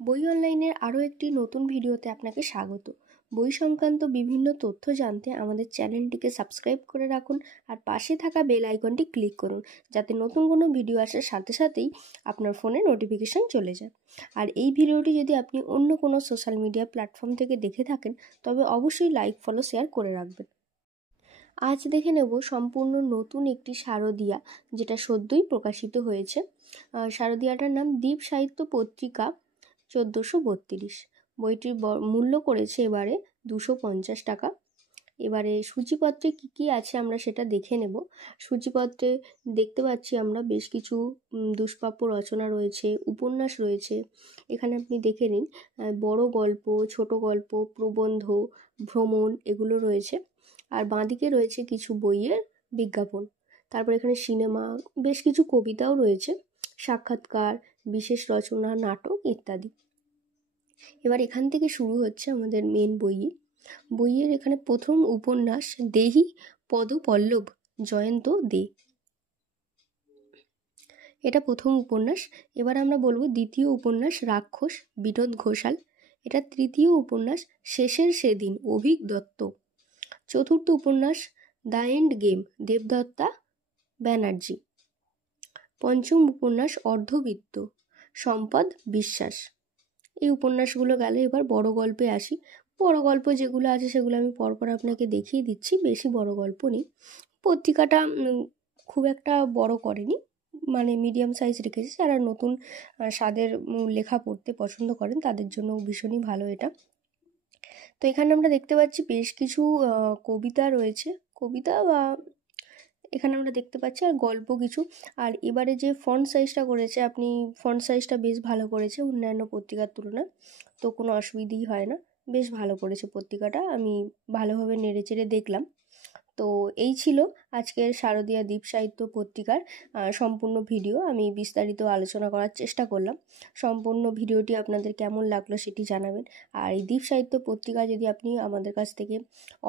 বই অনলাইনের আরও একটি নতুন ভিডিওতে আপনাকে স্বাগত। বই সংক্রান্ত বিভিন্ন তথ্য জানতে আমাদের চ্যানেলটিকে সাবস্ক্রাইব করে রাখুন আর পাশে থাকা বেল আইকনটি ক্লিক করুন, যাতে নতুন কোনো ভিডিও আসার সাথে সাথেই আপনার ফোনে নোটিফিকেশান চলে যায়। আর এই ভিডিওটি যদি আপনি অন্য কোনো সোশ্যাল মিডিয়া প্ল্যাটফর্ম থেকে দেখে থাকেন, তবে অবশ্যই লাইক, ফলো, শেয়ার করে রাখবেন। আজ দেখে নেব সম্পূর্ণ নতুন একটি শারদিয়া, যেটা সদ্যই প্রকাশিত হয়েছে। শারদিয়াটার নাম দ্বীপ সাহিত্য পত্রিকা 1432। বইটির মূল্য করেছে এবারে 250 টাকা। এবারে সূচিপত্রে কি আছে আমরা সেটা দেখে নেব। সূচিপত্রে দেখতে পাচ্ছি আমরা বেশ কিছু দুষ্প্রাপ্য রচনা রয়েছে, উপন্যাস রয়েছে। এখানে আপনি দেখে নিন, বড় গল্প, ছোট গল্প, প্রবন্ধ, ভ্রমণ এগুলো রয়েছে। আর বাঁদিকে রয়েছে কিছু বইয়ের বিজ্ঞাপন। তারপর এখানে সিনেমা, বেশ কিছু কবিতাও রয়েছে, সাক্ষাৎকার, বিশেষ রচনা, নাটক ইত্যাদি। এবার এখান থেকে শুরু হচ্ছে আমাদের মেন বইয়ের এখানে প্রথম উপন্যাস দেহি পদপল্লব, জয়ন্ত দে। এটা প্রথম উপন্যাস। এবার আমরা বলবো দ্বিতীয় উপন্যাস রাক্ষস, বিনোদ ঘোষাল। এটা তৃতীয় উপন্যাস শেষের সেদিন, অভিক দত্ত। চতুর্থ উপন্যাস the end game, Debdatta Banerjee. পঞ্চম উপন্যাস অর্ধবৃত্ত, সম্পদ বিশ্বাস। এই উপন্যাসগুলো গেল। এবার বড় গল্পে আসি। বড় গল্প যেগুলো আছে সেগুলো আমি পরপর আপনাকে দেখিয়ে দিচ্ছি, বেশি বড় গল্প নেই। পত্রিকাটা খুব একটা বড় করেনি, মানে মিডিয়াম সাইজ রেখেছে। যারা নতুন স্বাদের লেখা পড়তে পছন্দ করেন তাদের জন্য ভীষণই ভালো এটা। তো এখানে আমরা দেখতে পাচ্ছি বেশ কিছু কবিতা রয়েছে, কবিতা বা এখানে আমরা দেখতে পাচ্ছি, আর গল্প কিছু। আর এবারে যে ফন্ট সাইজটা করেছে, আপনি ফন্ট সাইজটা বেশ ভালো করেছে অন্যান্য পত্রিকার তুলনায়, তো কোনো অসুবিধেই হয় না। বেশ ভালো করেছে পত্রিকাটা, আমি ভালোভাবে নেড়েচেড়ে দেখলাম। তো এই ছিল আজকের শারদিয়া দ্বীপ সাহিত্য পত্রিকার সম্পূর্ণ ভিডিও। আমি বিস্তারিত আলোচনা করার চেষ্টা করলাম। সম্পূর্ণ ভিডিওটি আপনাদের কেমন লাগলো সেটি জানাবেন। আর এই দ্বীপ সাহিত্য পত্রিকা যদি আপনি আমাদের কাছ থেকে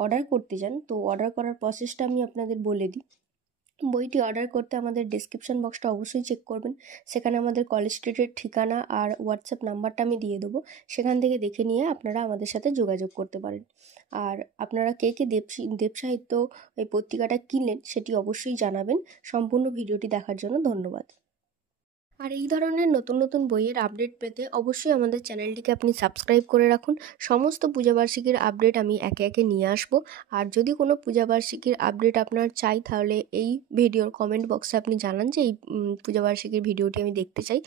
অর্ডার করতে চান, তো অর্ডার করার প্রসেসটা আমি আপনাদের বলে দিই। বইটি অর্ডার করতে আমাদের ডেসক্রিপশন বক্সটা অবশ্যই চেক করবেন। সেখানে আমাদের কলেজ স্ট্রিটের ঠিকানা আর হোয়াটসঅ্যাপ নাম্বারটা আমি দিয়ে দেবো। সেখান থেকে দেখে নিয়ে আপনারা আমাদের সাথে যোগাযোগ করতে পারেন। আর আপনারা কে কে দেব সাহিত্য এই পত্রিকাটা কিনলেন সেটি অবশ্যই জানাবেন। সম্পূর্ণ ভিডিওটি দেখার জন্য ধন্যবাদ। আর এই ধরনের নতুন নতুন বইয়ের আপডেট পেতে অবশ্যই আমাদের চ্যানেলটিকে আপনি সাবস্ক্রাইব করে রাখুন। সমস্ত পূজাবার্ষিকীর আপডেট আমি একে একে নিয়ে আসব। আর যদি কোনো পূজাবার্ষিকীর আপডেট আপনার চাই, তাহলে এই ভিডিওর কমেন্ট বক্সে আপনি জানান যে এই পূজাবার্ষিকীর ভিডিওটি আমি দেখতে চাই।